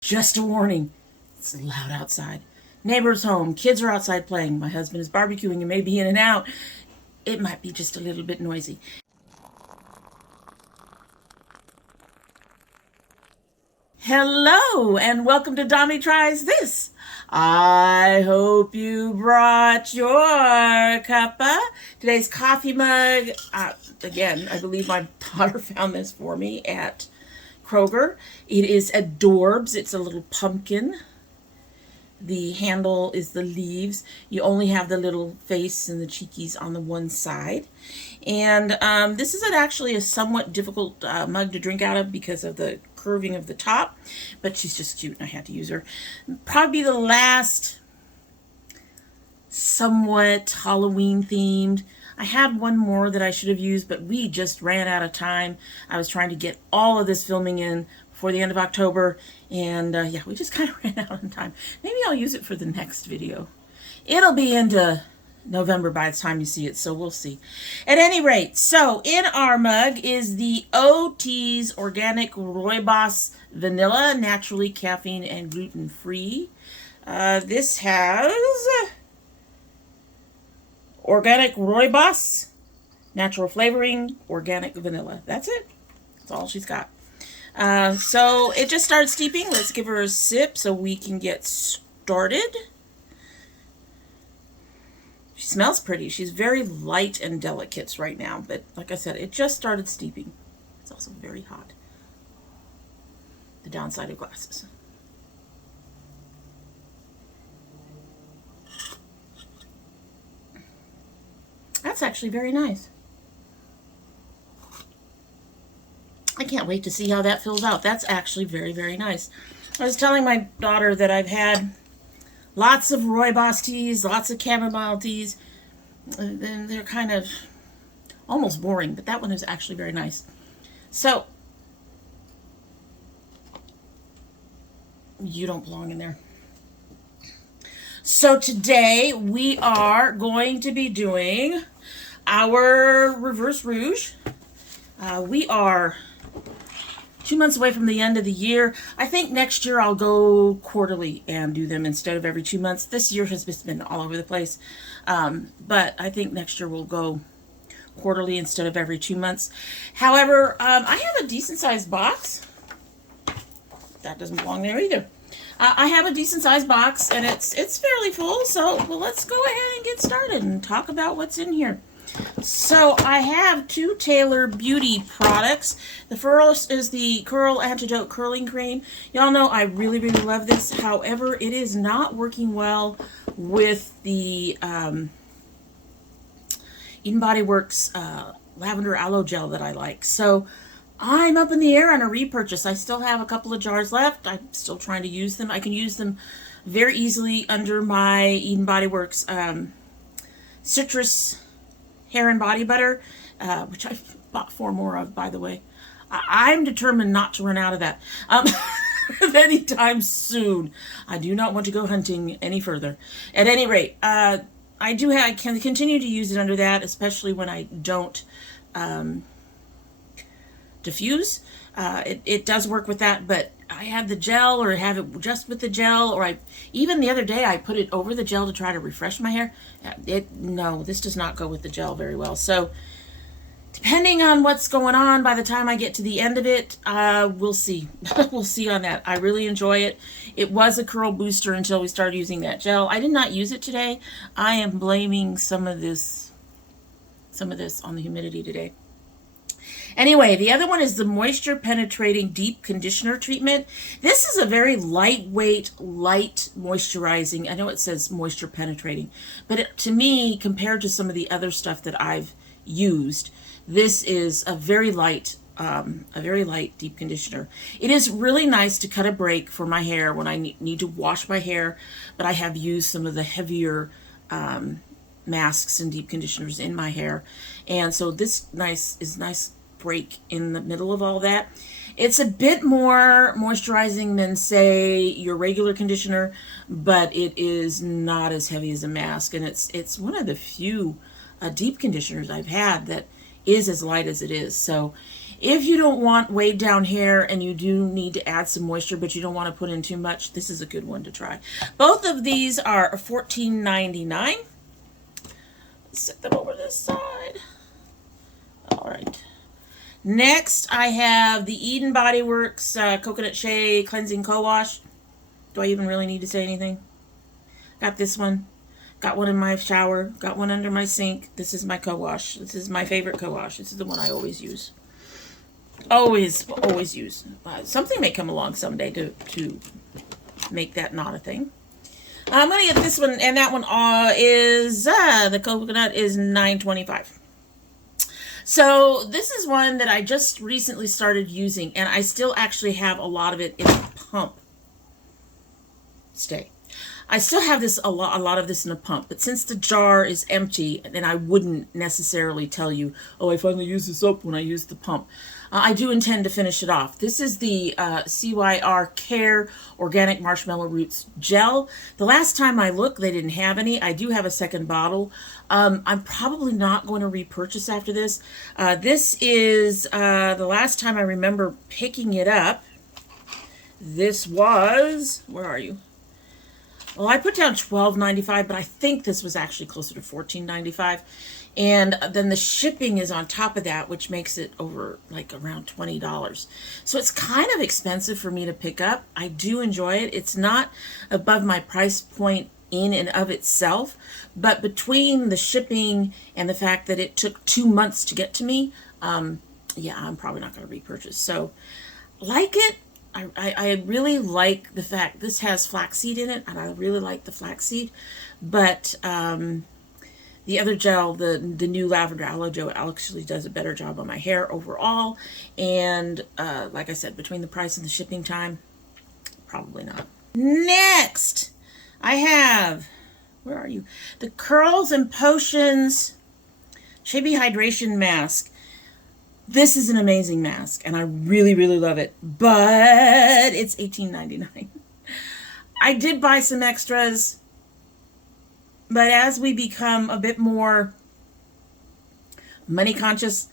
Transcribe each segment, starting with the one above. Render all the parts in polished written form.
Just a warning, it's loud outside. Neighbor's home, kids are outside playing, my husband is barbecuing and may be in and out. It might be just a little bit noisy. Hello, and welcome to Domytriesthis. I hope you brought your cuppa. Today's coffee mug, again, I believe my daughter found this for me at Kroger. It is adorbs. It's a little pumpkin. The handle is the leaves. You only have the little face and the cheekies on the one side. And this is actually a somewhat difficult mug to drink out of because of the curving of the top. But she's just cute and I had to use her. Probably the last somewhat Halloween themed. I had one more that I should have used, but we just ran out of time. I was trying to get all of this filming in before the end of October, and yeah, we just kind of ran out of time. Maybe I'll use it for the next video. It'll be into November by the time you see it, so we'll see. At any rate, so in our mug is the Oteas Organic Rooibos Vanilla, naturally caffeine and gluten-free. This has organic rooibos, natural flavoring, organic vanilla. That's it. That's all she's got. So it just started steeping. Let's give her a sip so we can get started. She smells pretty. She's very light and delicate right now, but like I said, it just started steeping. It's also very hot. The downside of glasses. That's actually very nice. I can't wait to see how that fills out. That's actually very, very nice. I was telling my daughter that I've had lots of rooibos teas, lots of chamomile teas. They're kind of almost boring, but that one is actually very nice. So, you don't belong in there. So today we are going to be doing our reverse rouge. We are 2 months away from the end of the year. I think next year I'll go quarterly and do them instead of every 2 months. This year has just been all over the place. But I think next year we'll go quarterly instead of every 2 months. However, I have a decent sized box. That doesn't belong there either. I have a decent sized box and it's fairly full, so well, let's go ahead and get started and talk about what's in here. So I have two Taylor Beauty products. The first is the Curl Antidote Curling Cream. Y'all know I really, really love this. However, it is not working well with the Eden Body Works Lavender Aloe Gel that I like. So I'm up in the air on a repurchase. I still have a couple of jars left. I'm still trying to use them. I can use them very easily under my Eden Body Works Citrus Hair and Body Butter, which I've bought 4 more of, by the way. I'm determined not to run out of that anytime soon. I do not want to go hunting any further. At any rate, I can continue to use it under that, especially when I don't diffuse. It does work with that, but I have the gel or have it just with the gel, or even the other day I put it over the gel to try to refresh my hair. No, this does not go with the gel very well. So depending on what's going on by the time I get to the end of it, we'll see. We'll see on that. I really enjoy it. It was a curl booster until we started using that gel. I did not use it today. I am blaming some of this on the humidity today. Anyway, the other one is the Moisture Penetrating Deep Conditioner Treatment. This is a very lightweight, light moisturizing. I know it says moisture penetrating, but to me, compared to some of the other stuff that I've used, this is a very light deep conditioner. It is really nice to cut a break for my hair when I need to wash my hair, but I have used some of the heavier masks and deep conditioners in my hair, and so this is nice break in the middle of all that. It's a bit more moisturizing than, say, your regular conditioner, but it is not as heavy as a mask, and it's one of the few deep conditioners I've had that is as light as it is. So If you don't want weighed down hair and you do need to add some moisture, but you don't want to put in too much, this is a good one to try. Both of these are $14.99. Set them over this side. All right. Next, I have the Eden Body Works Coconut Shea Cleansing Co-Wash. Do I even really need to say anything? Got this one. Got one in my shower. Got one under my sink. This is my co-wash. This is my favorite co-wash. This is the one I always use. Always use. Something may come along someday to make that not a thing. I'm going to get this one, and that one is, the coconut is $9.25. So this is one that I just recently started using, and I still actually have a lot of it in a pump. I still have this a lot of this in a pump, but since the jar is empty, then I wouldn't necessarily tell you, oh, I finally used this up when I used the pump. I do intend to finish it off. This is the CYR Care Organic Marshmallow Roots Gel. The last time I looked, they didn't have any. I do have a second bottle. I'm probably not going to repurchase after this. This is the last time I remember picking it up. This was, where are you? Well, I put down $12.95, but I think this was actually closer to $14.95. And then the shipping is on top of that, which makes it over like around $20. So it's kind of expensive for me to pick up. I do enjoy it. It's not above my price point in and of itself, but between the shipping and the fact that it took 2 months to get to me, yeah, I'm probably not going to repurchase. So, like it. I really like the fact this has flaxseed in it, and I really like the flaxseed, but the other gel, the new Lavender Aloe Gel, actually does a better job on my hair overall, and like I said, between the price and the shipping time, probably not. Next, I have, where are you? The Curls and Potions Chibi Hydration Mask. This is an amazing mask, and I really, really love it, but it's $18.99. I did buy some extras, but as we become a bit more money conscious,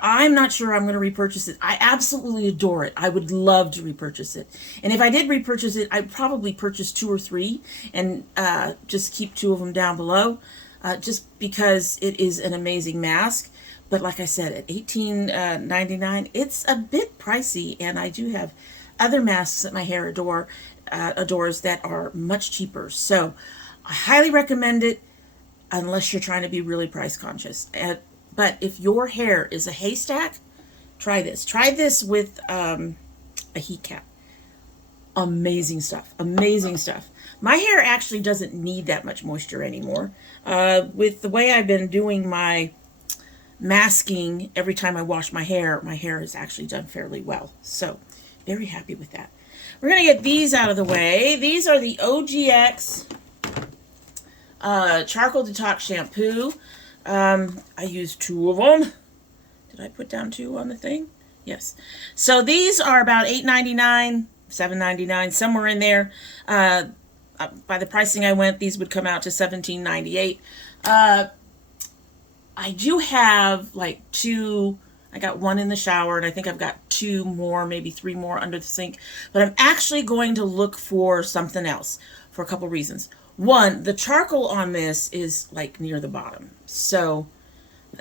I'm not sure I'm going to repurchase it. I absolutely adore it. I would love to repurchase it. And if I did repurchase it, I'd probably purchase 2 or 3 and just keep 2 of them down below, just because it is an amazing mask. But like I said, at $18.99, it's a bit pricey, and I do have other masks that my hair adores that are much cheaper. So I highly recommend it unless you're trying to be really price conscious. But if your hair is a haystack, try this. Try this with a heat cap. Amazing stuff. Amazing stuff. My hair actually doesn't need that much moisture anymore. With the way I've been doing my masking every time I wash my hair is actually done fairly well. So, very happy with that. We're going to get these out of the way. These are the OGX Charcoal Detox Shampoo. I used 2 of them. Did I put down 2 on the thing? Yes. So, these are about $8.99, $7.99, somewhere in there. By the pricing I went, these would come out to $17.98. I do have like 2, I got 1 in the shower, and I think I've got 2 more, maybe 3 more under the sink. But I'm actually going to look for something else for a couple reasons. One, the charcoal on this is like near the bottom. So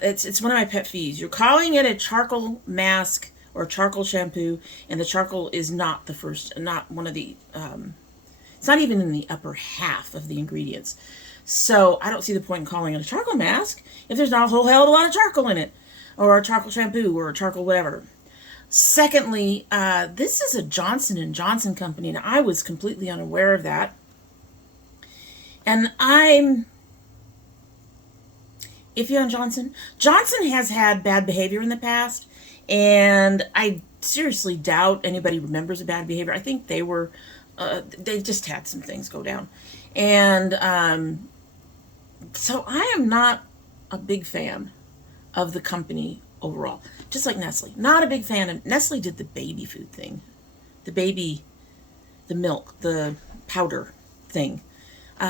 it's one of my pet peeves. You're calling it a charcoal mask or charcoal shampoo, and the charcoal is not the first, not one of the, it's not even in the upper half of the ingredients. So I don't see the point in calling it a charcoal mask if there's not a whole hell of a lot of charcoal in it, or a charcoal shampoo, or a charcoal whatever. Secondly, this is a Johnson & Johnson company, and I was completely unaware of that. And I'm iffy on Johnson. Johnson has had bad behavior in the past, and I seriously doubt anybody remembers the bad behavior. I think they were, they just had some things go down. And so I am not a big fan of the company overall. Just like Nestle. Not a big fan of, Nestle did the baby food thing. The milk, the powder thing.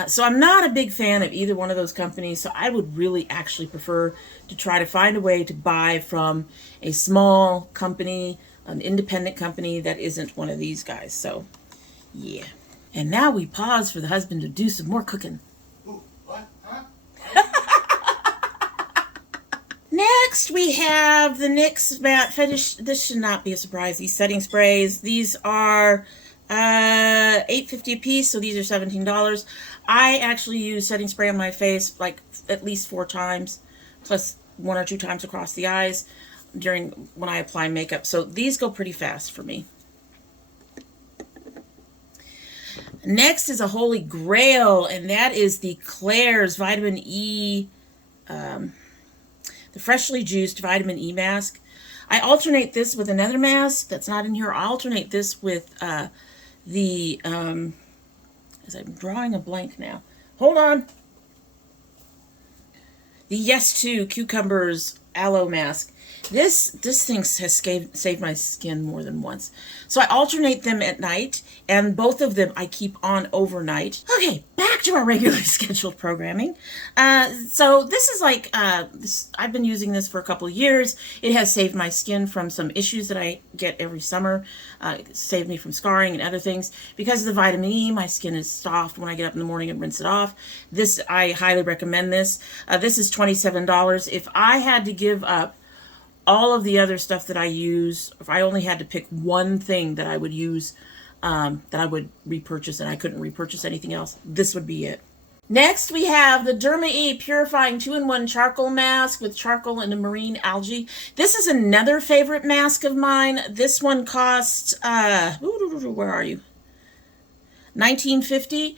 So I'm not a big fan of either one of those companies, so I would really actually prefer to try to find a way to buy from a small company, an independent company that isn't one of these guys. So, yeah. And now we pause for the husband to do some more cooking. Ooh, what? Huh? Next, we have the NYX Matte Finish. This should not be a surprise. These setting sprays. These are $8.50 a piece, so these are $17. I actually use setting spray on my face like at least 4 times, plus 1 or 2 times across the eyes when I apply makeup. So these go pretty fast for me. Next is a holy grail, and that is the Klairs Vitamin E, the freshly juiced vitamin E mask. I alternate this with another mask that's not in here. I alternate this with as I'm drawing a blank now. Hold on. The Yes To Cucumbers Aloe Mask. This thing has saved my skin more than once. So I alternate them at night, and both of them I keep on overnight. Okay, back to our regularly scheduled programming. So this is like, I've been using this for a couple of years. It has saved my skin from some issues that I get every summer. It saved me from scarring and other things. Because of the vitamin E, my skin is soft when I get up in the morning and rinse it off. I highly recommend this. This is $27. If I had to give up all of the other stuff that I use, if I only had to pick one thing that I would use, that I would repurchase, and I couldn't repurchase anything else, this would be it. Next, we have the Derma E Purifying 2-in-1 Charcoal Mask with charcoal and a marine algae. This is another favorite mask of mine. This one costs, where are you? $19.50.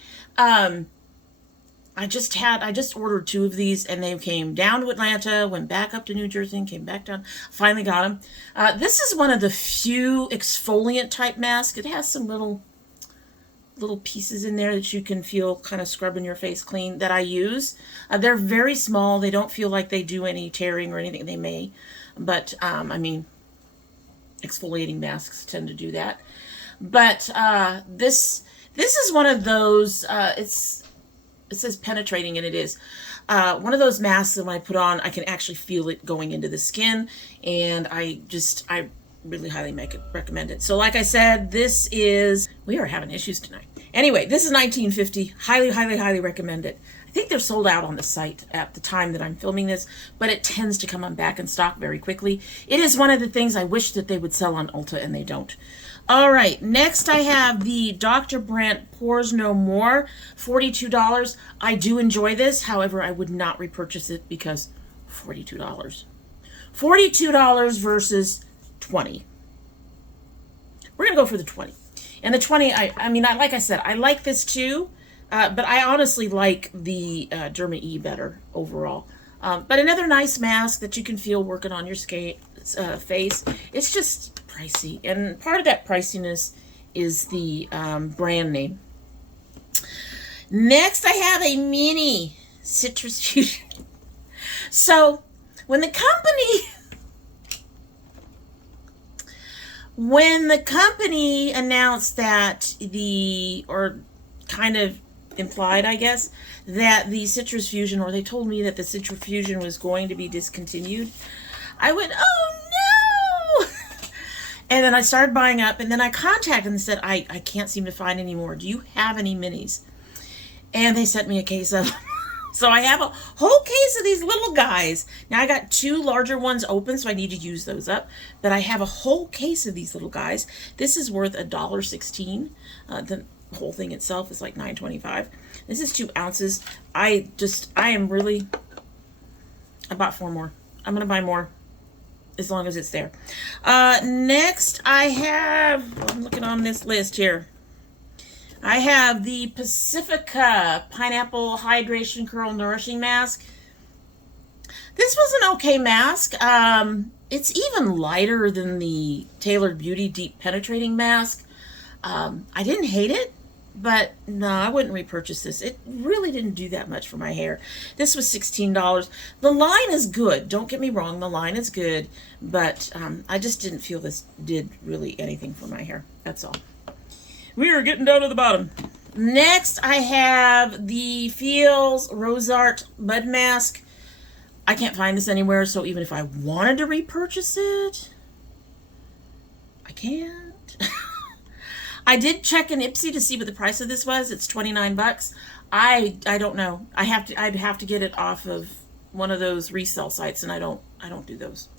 I just ordered 2 of these, and they came down to Atlanta, went back up to New Jersey, and came back down. Finally got them. This is one of the few exfoliant type masks. It has some little pieces in there that you can feel kind of scrubbing your face clean that I use. They're very small. They don't feel like they do any tearing or anything. They may, but I mean, exfoliating masks tend to do that. But this is one of those. It says penetrating, and it is. One of those masks that when I put on, I can actually feel it going into the skin, and I really highly recommend it. So like I said, we are having issues tonight. Anyway, this is $19.50. Highly, highly, highly recommend it. I think they're sold out on the site at the time that I'm filming this, but it tends to come on back in stock very quickly. It is one of the things I wish that they would sell on Ulta, and they don't. All right, next I have the Dr. Brandt Pores No More, $42. I do enjoy this. However, I would not repurchase it because $42. $42 versus $20. We're going to go for the 20. And the 20, I mean, like I said, I like this too, but I honestly like the Derma E better overall. But another nice mask that you can feel working on your face. It's just pricey, and part of that priciness is the brand name. Next, I have a mini Citrus Fusion. So when the company announced that or kind of implied, I guess, that the Citrus Fusion, or they told me that the Citrus Fusion was going to be discontinued, I went, oh no! And then I started buying up, and then I contacted them and said, I can't seem to find any more. Do you have any minis? And they sent me a case of them. So I have a whole case of these little guys. Now I got 2 larger ones open, so I need to use those up. But I have a whole case of these little guys. This is worth $1.16. The whole thing itself is like $9.25. This is 2 ounces. I bought 4 more. I'm going to buy more as long as it's there. Next, I'm looking on this list here. I have the Pacifica Pineapple Hydration Curl Nourishing Mask. This was an okay mask. It's even lighter than the Tailored Beauty Deep Penetrating Mask. I didn't hate it, but no, I wouldn't repurchase this. It really didn't do that much for my hair. This was $16. The line is good. Don't get me wrong, the line is good, but I just didn't feel this did really anything for my hair. That's all. We are getting down to the bottom. Next, I have the Feels Rosearte Mud Mask. I can't find this anywhere, so even if I wanted to repurchase it, I can't. I did check in Ipsy to see what the price of this was. It's $29. I don't know. I'd have to get it off of one of those resale sites, and I don't do those.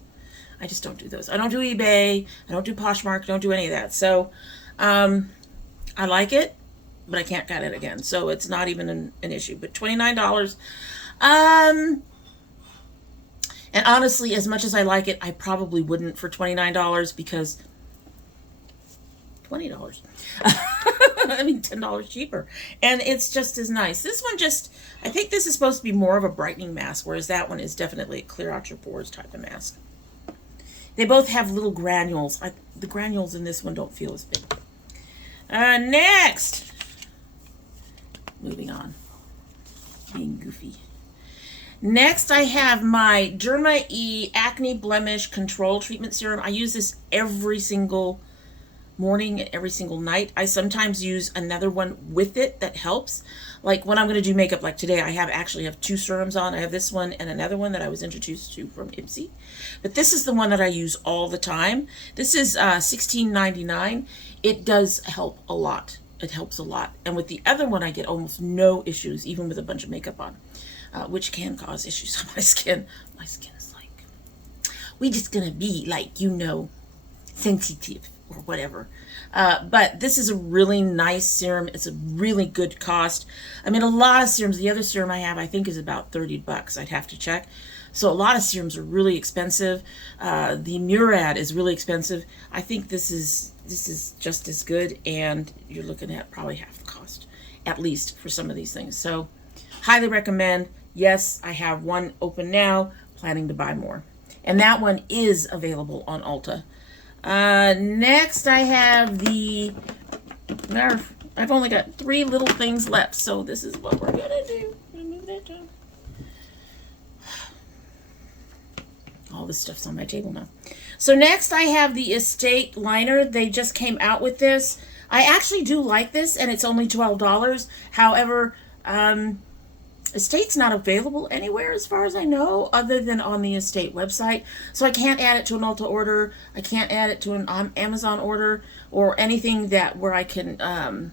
I just don't do those. I don't do eBay. I don't do Poshmark. I don't do any of that. So, I like it, but I can't get it again. So it's not even an issue. But $29. And honestly, as much as I like it, I probably wouldn't for $29 because $20. I mean, $10 cheaper. And it's just as nice. This one I think this is supposed to be more of a brightening mask, whereas that one is definitely a clear out your pores type of mask. They both have little granules. The granules in this one don't feel as big. Next. Moving on. Being goofy. Next, I have my Derma E Acne Blemish Control Treatment Serum. I use this every single morning and every single night. I sometimes use another one with it that helps. Like when I'm going to do makeup, like today, I actually have two serums on. I have this one and another one that I was introduced to from Ipsy. But this is the one that I use all the time. This is $16.99. It does help a lot. It helps a lot. And with the other one, I get almost no issues, even with a bunch of makeup on, which can cause issues on my skin. My skin is like, we just gonna be like, sensitive or whatever. But this is a really nice serum. It's a really good cost. I mean, a lot of serums, the other serum I have, I think is about $30. I'd have to check. So a lot of serums are really expensive. The Murad is really expensive. I think this is just as good, and you're looking at probably half the cost, at least for some of these things. So highly recommend. Yes, I have one open now, planning to buy more. And that one is available on Ulta. Next I have I've only got 3 little things left, so this is what we're gonna do. I'm gonna move that down. All this stuff's on my table now. So next I have the Estate liner. They just came out with this. I actually do like this, and it's only $12. However, Estate's not available anywhere as far as I know, other than on the Estate website. So I can't add it to an Ulta order. I can't add it to an Amazon order or anything where I can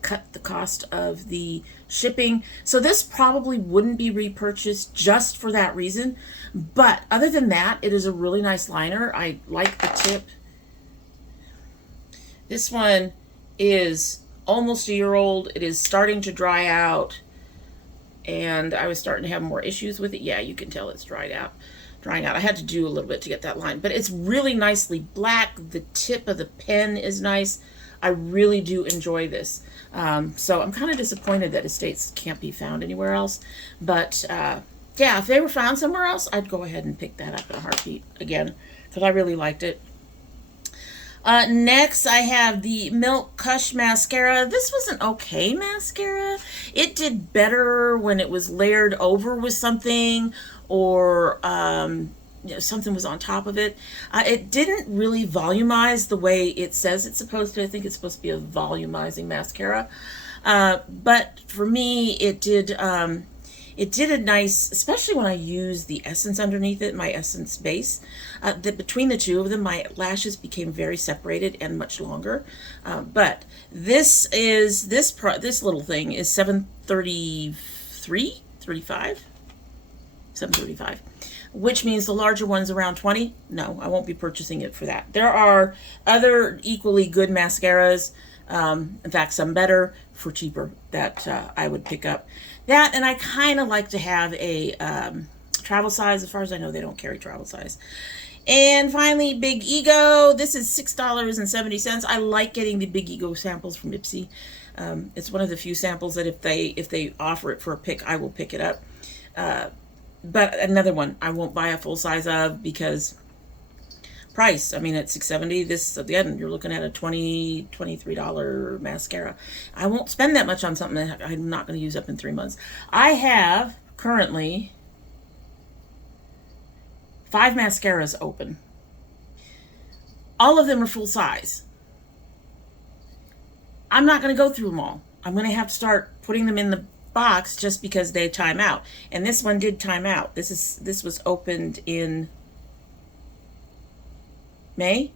cut the cost of the shipping. So this probably wouldn't be repurchased just for that reason. But other than that, it is a really nice liner. I like the tip. This one is almost a year old. It is starting to dry out. And I was starting to have more issues with it. Yeah, you can tell it's drying out. I had to do a little bit to get that line. But it's really nicely black. The tip of the pen is nice. I really do enjoy this. So I'm kind of disappointed that Estates can't be found anywhere else. But yeah, if they were found somewhere else, I'd go ahead and pick that up in a heartbeat again, because I really liked it. Next, I have the Milk Kush Mascara. This was an okay mascara. It did better when it was layered over with something, or something was on top of it. It didn't really volumize the way it says it's supposed to. I think it's supposed to be a volumizing mascara. But for me, it did a nice, especially when I use the essence underneath it, my essence base. Between the two of them, my lashes became very separated and much longer. But this little thing is $7.35, which means the larger one's around $20. No, I won't be purchasing it for that. There are other equally good mascaras, in fact, some better for cheaper, that I would pick up. That, and I kind of like to have a travel size. As far as I know, they don't carry travel size. And finally, Big Ego. This is $6.70. I like getting the Big Ego samples from Ipsy. It's one of the few samples that if they offer it for a pick, I will pick it up. But another one I won't buy a full size of because price. I mean, at $6.70, this, again, you're looking at a $23 mascara. I won't spend that much on something that I'm not going to use up in 3 months. I have currently 5 mascaras open. All of them are full size. I'm not going to go through them all. I'm going to have to start putting them in the box just because they time out. And this one did time out. This was opened in May.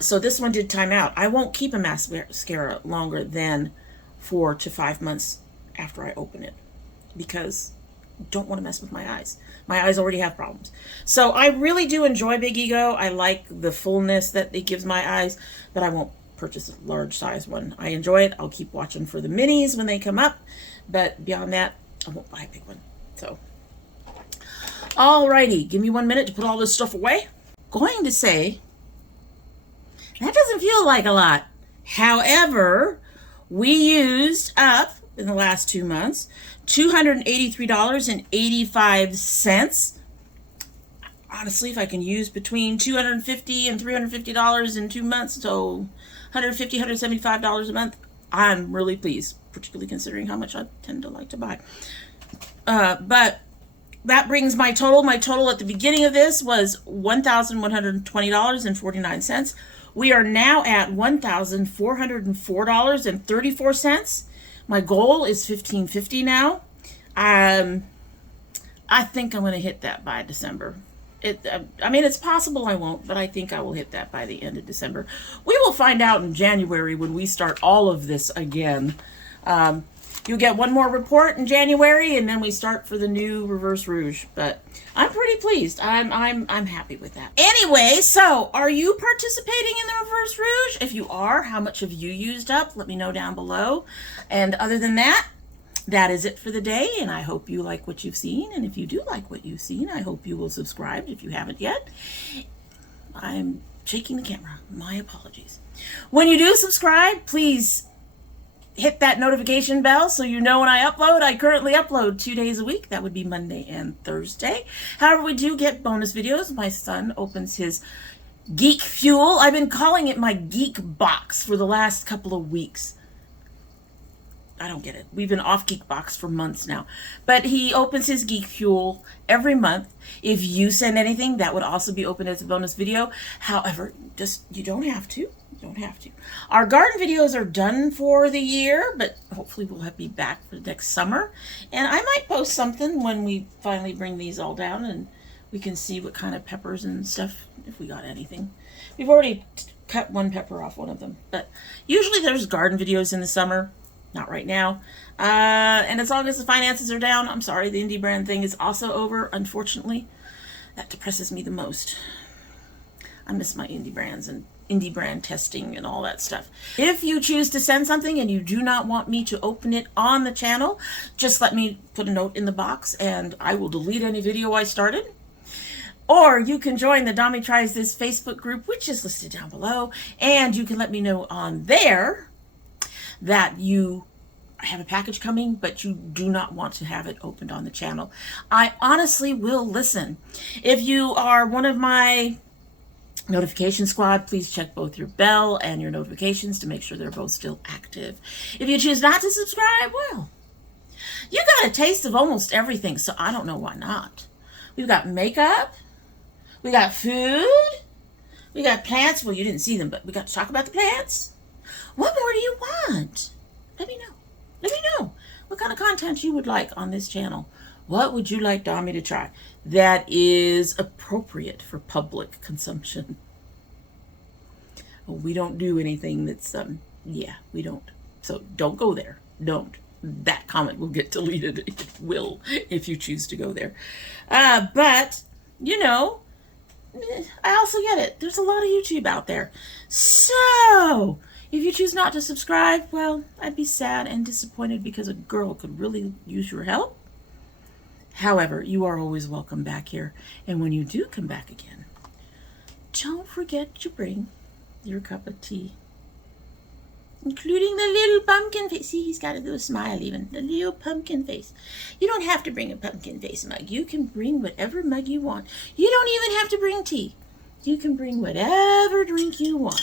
So this one did time out. I won't keep a mascara longer than 4 to 5 months after I open it because I don't want to mess with my eyes. My eyes already have problems. So I really do enjoy Big Ego. I like the fullness that it gives my eyes, but I won't purchase a large size one. I enjoy it. I'll keep watching for the minis when they come up, but beyond that, I won't buy a big one. So, alrighty, give me 1 minute to put all this stuff away. Going to say, that doesn't feel like a lot. However, we used up, in the last 2 months, $283.85. Honestly, if I can use between $250 and $350 in 2 months, so $150, $175 a month, I'm really pleased, particularly considering how much I tend to like to buy. But that brings my total. My total at the beginning of this was $1,120.49. We are now at $1,404.34. My goal is $1,550 now. I think I'm going to hit that by December. I mean, it's possible I won't, but I think I will hit that by the end of December. We will find out in January when we start all of this again. You'll get one more report in January, and then we start for the new Reverse Rouge. But I'm pretty pleased. I'm happy with that. Anyway, so are you participating in the Reverse Rouge? If you are, how much have you used up? Let me know down below. And other than that, that is it for the day, and I hope you like what you've seen. And if you do like what you've seen, I hope you will subscribe if you haven't yet. I'm shaking the camera. My apologies. When you do subscribe, please hit that notification bell so you know when I upload. I currently upload 2 days a week. That would be Monday and Thursday. However, we do get bonus videos. My son opens his Geek Fuel. I've been calling it my Geek Box for the last couple of weeks. I don't get it. We've been off Geek Box for months now. But he opens his Geek Fuel every month. If you send anything, that would also be opened as a bonus video. However, you don't have to. You don't have to. Our garden videos are done for the year, but hopefully we'll be back for next summer. And I might post something when we finally bring these all down and we can see what kind of peppers and stuff, if we got anything. We've already cut one pepper off one of them. But usually there's garden videos in the summer. Not right now. And as long as the finances are down, I'm sorry, the indie brand thing is also over, unfortunately. That depresses me the most. I miss my indie brands and indie brand testing and all that stuff. If you choose to send something and you do not want me to open it on the channel, just let me put a note in the box and I will delete any video I started. Or you can join the domytriesthis Facebook group, which is listed down below, and you can let me know on there that you have a package coming, but you do not want to have it opened on the channel. I honestly will listen. If you are one of my notification squad, please check both your bell and your notifications to make sure they're both still active. If you choose not to subscribe, well, you got a taste of almost everything, so I don't know why not. We've got makeup, we got food, we got plants. Well, you didn't see them, but we got to talk about the plants. What more do you want? Let me know. Let me know what kind of content you would like on this channel. What would you like Domi to try that is appropriate for public consumption? We don't do anything that's, yeah, we don't. So don't go there. Don't. That comment will get deleted. It will if you choose to go there. But, you know, I also get it. There's a lot of YouTube out there. So if you choose not to subscribe, well, I'd be sad and disappointed because a girl could really use your help. However, you are always welcome back here. And when you do come back again, don't forget to bring your cup of tea. Including the little pumpkin face. See, he's got a little smile even. The little pumpkin face. You don't have to bring a pumpkin face mug. You can bring whatever mug you want. You don't even have to bring tea. You can bring whatever drink you want.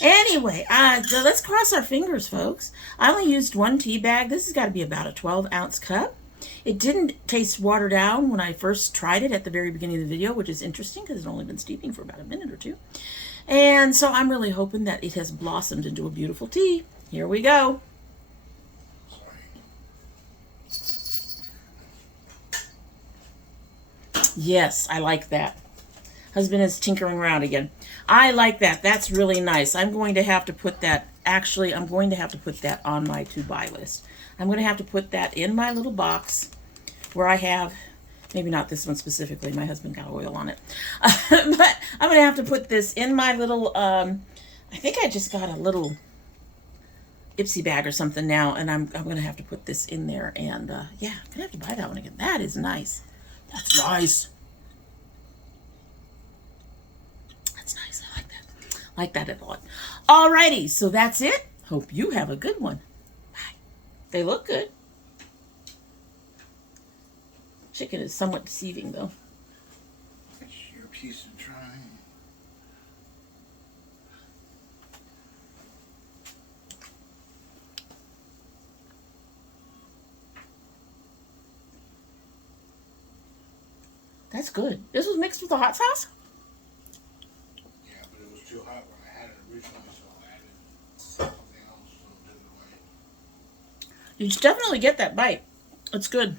Anyway, let's cross our fingers, folks. I only used one tea bag. This has got to be about a 12-ounce cup. It didn't taste watered down when I first tried it at the very beginning of the video, which is interesting because it's only been steeping for about a minute or two. And so I'm really hoping that it has blossomed into a beautiful tea. Here we go. Yes, I like that. Husband is tinkering around again. I like that. That's really nice. I'm going to have to put that, actually, I'm going to have to put that on my to-buy list. I'm going to have to put that in my little box where I have, maybe not this one specifically, my husband got oil on it. But I'm going to have to put this in my little, I think I just got a little Ipsy bag or something now, and I'm going to have to put this in there, and yeah, I'm going to have to buy that one again. That is nice. That's nice. That's nice. I like that. Like that a lot. Alrighty, so that's it. Hope you have a good one. Bye. They look good. Chicken is somewhat deceiving, though. It's your piece of trying. That's good. This was mixed with the hot sauce? Yeah, but it was too hot when I had it originally, so I added something else so it didn't weigh. You definitely get that bite. It's good.